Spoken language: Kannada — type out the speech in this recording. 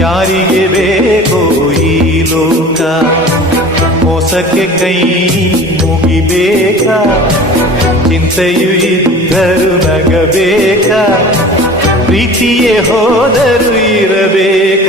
ಯಾರಿಗೆ ಬೇಕೋ ಈ ಲೋಕ, ಮೋಸಕ್ಕೆ ಕೈ ಮುಗಿಬೇಕಾ, ಚಿಂತೆಯು ಇದ್ದರು ನಗಬೇಕಾ, ಪ್ರೀತಿಯೇ ಹೋದರು ಇರಬೇಕ.